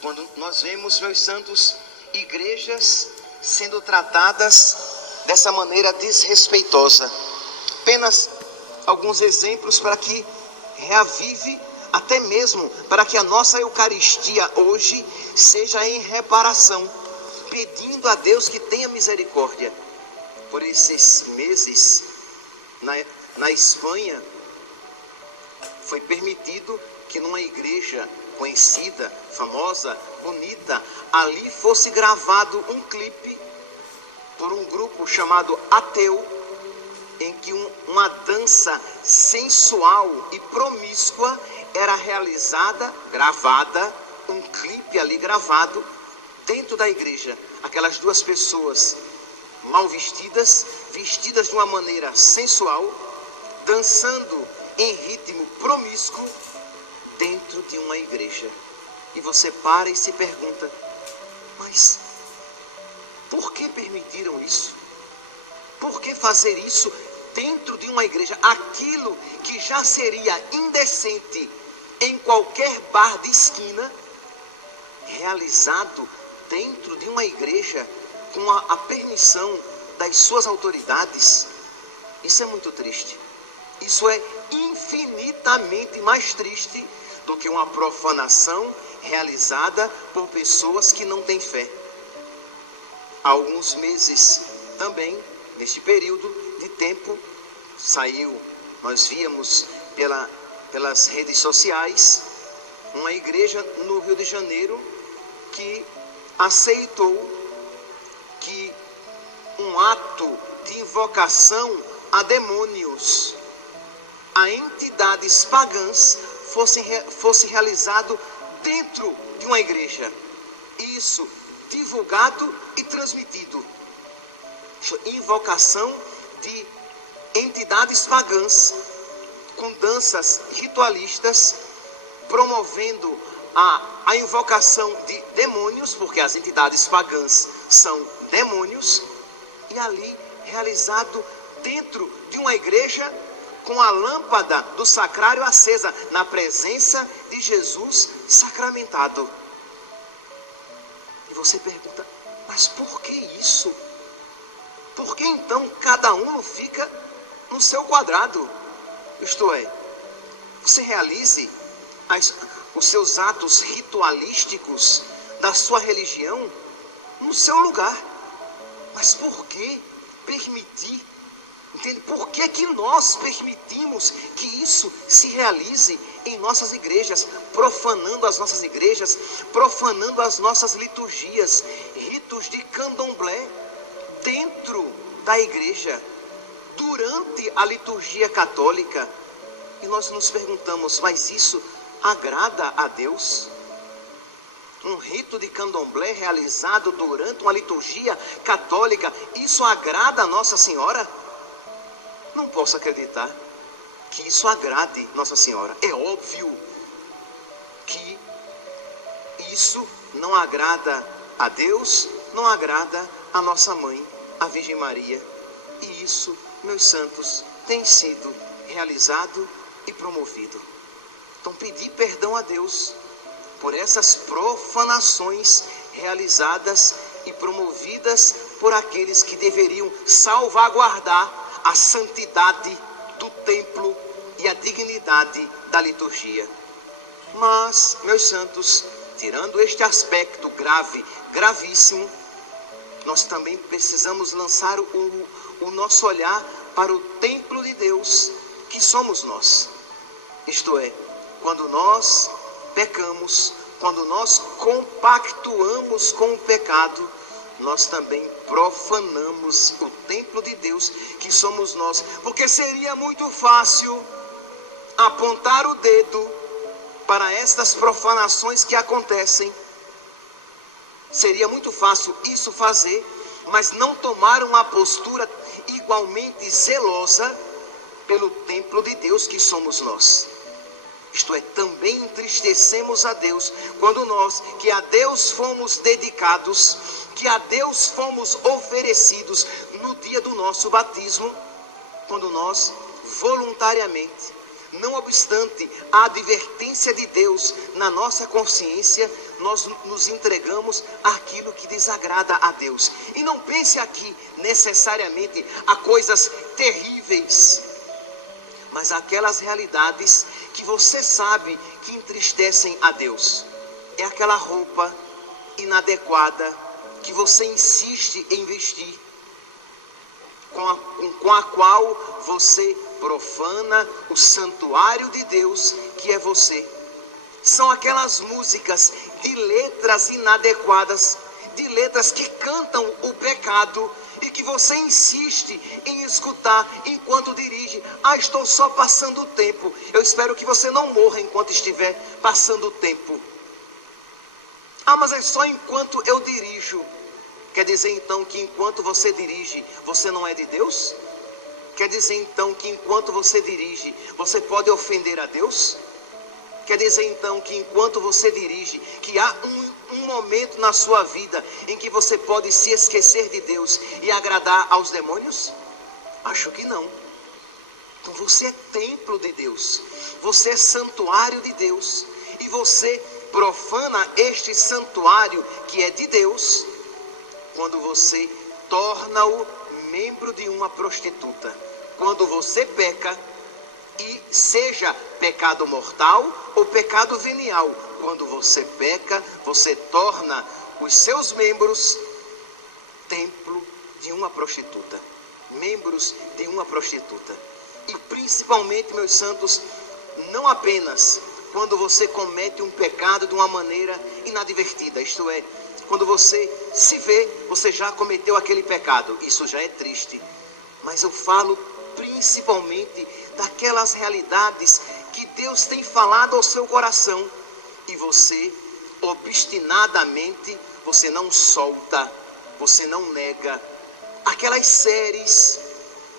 quando nós vemos, meus santos, igrejas sendo tratadas dessa maneira desrespeitosa. Apenas alguns exemplos para que reavive, até mesmo para que a nossa Eucaristia hoje seja em reparação, pedindo a Deus que tenha misericórdia. Por esses meses, na Espanha, foi permitido que numa igreja conhecida, famosa, bonita, ali fosse gravado um clipe por um grupo chamado Ateu, em que uma dança sensual e promíscua era realizada, gravada, um clipe ali gravado dentro da igreja. Aquelas duas pessoas mal vestidas, vestidas de uma maneira sensual, dançando em ritmo promíscuo dentro de uma igreja. E você para e se pergunta: mas por que permitiram isso? Por que fazer isso dentro de uma igreja? Aquilo que já seria indecente em qualquer bar de esquina, realizado dentro de uma igreja com a permissão das suas autoridades. Isso é muito triste. Isso é infinitamente mais triste do que uma profanação realizada por pessoas que não têm fé. Há alguns meses também, neste período de tempo, nós víamos pelas redes sociais, uma igreja no Rio de Janeiro que aceitou que um ato de invocação a demônios, a entidades pagãs, fosse realizado dentro de uma igreja. Isso divulgado e transmitido. Invocação de entidades pagãs com danças ritualistas, promovendo a invocação de demônios, porque as entidades pagãs são demônios, e ali realizado dentro de uma igreja com a lâmpada do sacrário acesa, na presença de Jesus sacramentado. E você pergunta: mas por que isso? Por que então cada um não fica no seu quadrado? Isto é, você realize os seus atos ritualísticos da sua religião no seu lugar. Mas por que permitir? Entende? Por que que nós permitimos que isso se realize em nossas igrejas, profanando as nossas igrejas, profanando as nossas liturgias, ritos de candomblé dentro da igreja, durante a liturgia católica? E nós nos perguntamos: mas isso agrada a Deus? Um rito de candomblé realizado durante uma liturgia católica, isso agrada a Nossa Senhora? Não posso acreditar que isso agrade Nossa Senhora. É óbvio que isso não agrada a Deus, não agrada a nossa mãe, a Virgem Maria. E isso, meus santos, tem sido realizado e promovido. Então, pedir perdão a Deus por essas profanações realizadas e promovidas por aqueles que deveriam salvaguardar a santidade do templo e a dignidade da liturgia. Mas, meus santos, tirando este aspecto gravíssimo, nós também precisamos lançar o nosso olhar para o templo de Deus, que somos nós. Isto é, quando nós pecamos, quando nós compactuamos com o pecado, nós também profanamos o templo de Deus, que somos nós. Porque seria muito fácil apontar o dedo para estas profanações que acontecem. Seria muito fácil isso fazer, mas não tomar uma postura igualmente zelosa pelo templo de Deus que somos nós. Isto é, também entristecemos a Deus quando nós, que a Deus fomos dedicados, que a Deus fomos oferecidos no dia do nosso batismo, quando nós voluntariamente Não obstante a advertência de Deus na nossa consciência, nós nos entregamos àquilo que desagrada a Deus. E não pense aqui necessariamente a coisas terríveis, mas aquelas realidades que você sabe que entristecem a Deus. É aquela roupa inadequada que você insiste em vestir, com a qual você profana o santuário de Deus que é você. São aquelas músicas de letras inadequadas, de letras que cantam o pecado e que você insiste em escutar enquanto dirige. Estou só passando o tempo. Eu espero que você não morra enquanto estiver passando o tempo. Mas é só enquanto eu dirijo. Quer dizer então que enquanto você dirige, você não é de Deus? Quer dizer então que enquanto você dirige, você pode ofender a Deus? Quer dizer então que enquanto você dirige, que há um momento na sua vida em que você pode se esquecer de Deus e agradar aos demônios? Acho que não. Então você é templo de Deus, você é santuário de Deus, e você profana este santuário que é de Deus quando você torna-o membro de uma prostituta. Quando você peca, e seja pecado mortal ou pecado venial, quando você peca, você torna os seus membros templo de uma prostituta, membros de uma prostituta. E principalmente, meus santos, não apenas quando você comete um pecado de uma maneira inadvertida, isto é, quando você se vê, você já cometeu aquele pecado, isso já é triste. Mas eu falo principalmente daquelas realidades que Deus tem falado ao seu coração e você, obstinadamente, você não solta, você não nega. Aquelas séries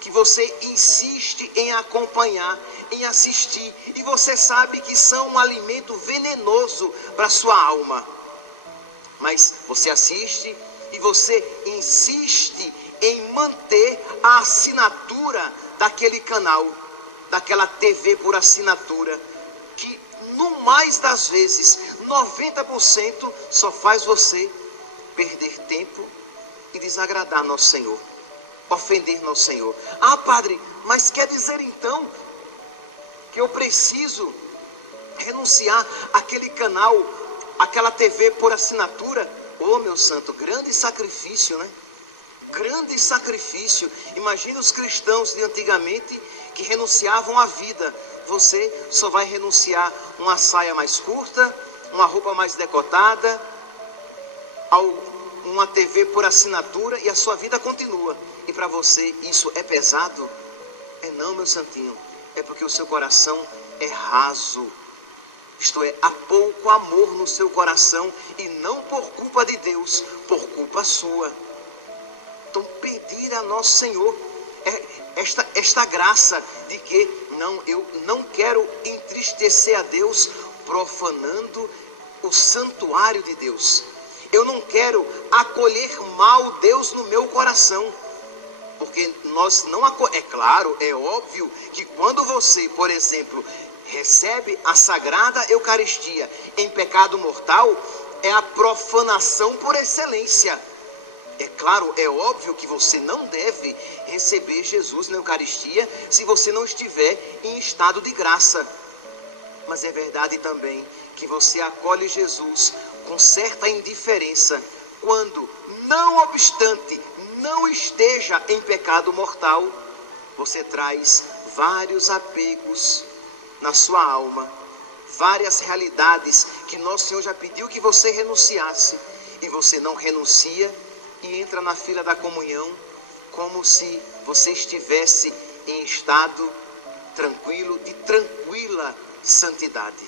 que você insiste em acompanhar, em assistir, e você sabe que são um alimento venenoso para a sua alma. Mas você assiste e você insiste em manter a assinatura daquele canal, daquela TV por assinatura, que no mais das vezes, 90% só faz você perder tempo e desagradar nosso Senhor, ofender nosso Senhor. Padre, mas quer dizer então que eu preciso renunciar àquele canal, aquela TV por assinatura? Meu santo, grande sacrifício, né? Grande sacrifício. Imagina os cristãos de antigamente que renunciavam à vida. Você só vai renunciar uma saia mais curta, uma roupa mais decotada, uma TV por assinatura, e a sua vida continua. E para você isso é pesado? Não, meu santinho. É porque o seu coração é raso. Isto é, há pouco amor no seu coração, e não por culpa de Deus, por culpa sua. Então pedir a nosso Senhor esta graça de que eu não quero entristecer a Deus profanando o santuário de Deus. Eu não quero acolher mal Deus no meu coração, porque nós não é claro, é óbvio que quando você, por exemplo, recebe a Sagrada Eucaristia em pecado mortal, é a profanação por excelência. É claro, é óbvio que você não deve receber Jesus na Eucaristia se você não estiver em estado de graça. Mas é verdade também que você acolhe Jesus com certa indiferença quando, não obstante, não esteja em pecado mortal. Você traz vários apegos na sua alma, várias realidades que nosso Senhor já pediu que você renunciasse, e você não renuncia e entra na fila da comunhão como se você estivesse em estado tranquilo, de tranquila santidade.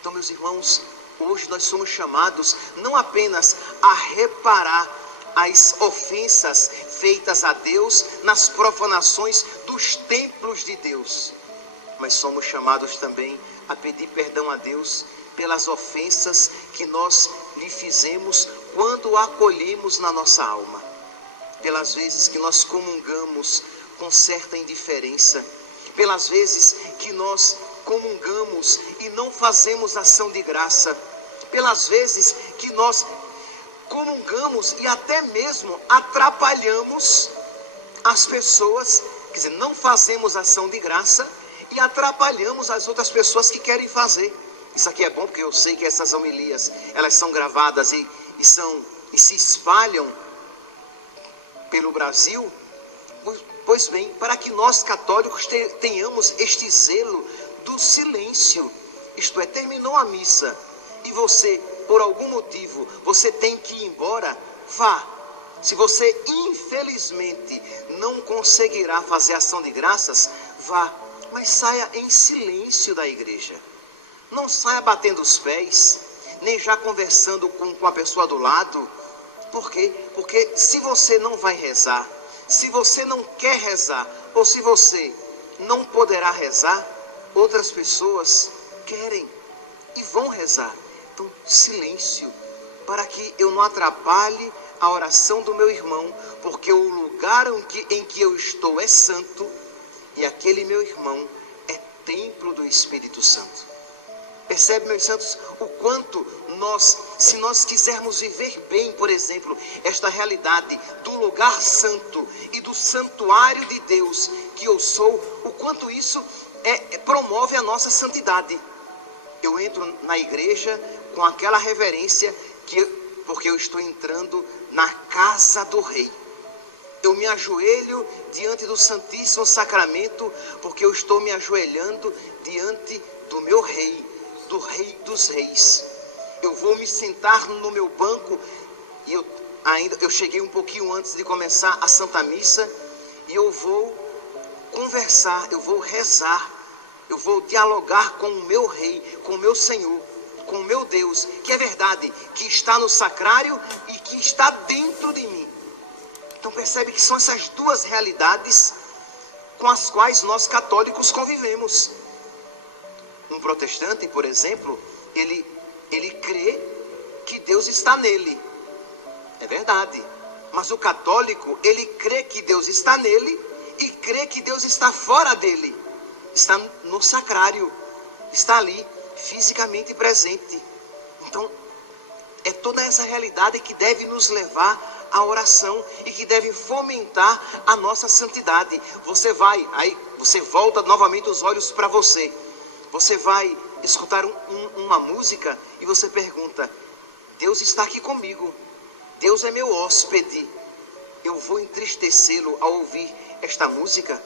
Então, meus irmãos, hoje nós somos chamados não apenas a reparar as ofensas feitas a Deus nas profanações dos templos de Deus, mas somos chamados também a pedir perdão a Deus pelas ofensas que nós lhe fizemos quando o acolhemos na nossa alma, pelas vezes que nós comungamos com certa indiferença, pelas vezes que nós comungamos e não fazemos ação de graça, pelas vezes que nós comungamos e até mesmo atrapalhamos as pessoas, quer dizer, não fazemos ação de graça e atrapalhamos as outras pessoas que querem fazer. Isso aqui é bom porque eu sei que essas homilias, elas são gravadas e se espalham pelo Brasil. Pois bem, para que nós católicos tenhamos este zelo do silêncio, isto é, terminou a missa e você, por algum motivo, você tem que ir embora, vá. Se você infelizmente não conseguirá fazer ação de graças, vá, mas saia em silêncio da igreja. Não saia batendo os pés, nem já conversando com a pessoa do lado. Por quê? Porque se você não vai rezar, se você não quer rezar, ou se você não poderá rezar, outras pessoas querem e vão rezar. Então, silêncio, para que eu não atrapalhe a oração do meu irmão, porque o lugar em que eu estou é santo e aquele meu irmão é templo do Espírito Santo. Percebe, meus santos, o quanto se nós quisermos viver bem, por exemplo, esta realidade do lugar santo e do santuário de Deus que eu sou, o quanto isso promove a nossa santidade. Eu entro na igreja com aquela reverência, porque eu estou entrando na casa do Rei. Eu me ajoelho diante do Santíssimo Sacramento, porque eu estou me ajoelhando diante do meu Rei, do Rei dos Reis. Eu vou me sentar no meu banco, e eu cheguei um pouquinho antes de começar a Santa Missa, e eu vou conversar, eu vou rezar, eu vou dialogar com o meu Rei, com o meu Senhor, com o meu Deus, que é verdade, que está no sacrário e que está dentro de mim. Então percebe que são essas duas realidades com as quais nós católicos convivemos. Um protestante, por exemplo, ele crê que Deus está nele. É verdade. Mas o católico, ele crê que Deus está nele e crê que Deus está fora dele. Está no sacrário. Está ali, fisicamente presente. Então, é toda essa realidade que deve nos levar à oração e que deve fomentar a nossa santidade. Você volta novamente os olhos para você. Você vai escutar uma música e você pergunta: Deus está aqui comigo, Deus é meu hóspede, eu vou entristecê-lo ao ouvir esta música?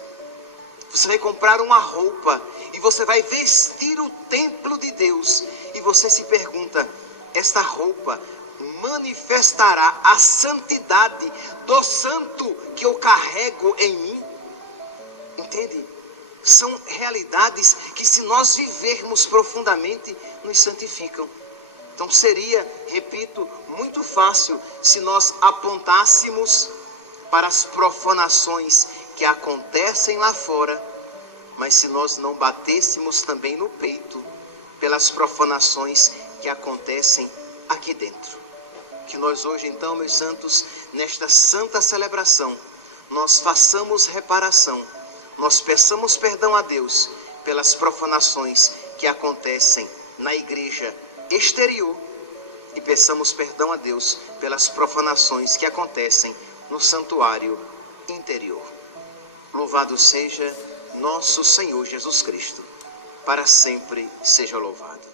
Você vai comprar uma roupa e você vai vestir o templo de Deus e você se pergunta: esta roupa manifestará a santidade do santo que eu carrego em mim? Entende? São realidades que, se nós vivermos profundamente, nos santificam. Então seria, repito, muito fácil se nós apontássemos para as profanações que acontecem lá fora, mas se nós não batêssemos também no peito pelas profanações que acontecem aqui dentro. Que nós hoje, então, meus santos, nesta santa celebração, nós façamos reparação, nós peçamos perdão a Deus pelas profanações que acontecem na igreja exterior e peçamos perdão a Deus pelas profanações que acontecem no santuário interior. Louvado seja nosso Senhor Jesus Cristo, para sempre seja louvado.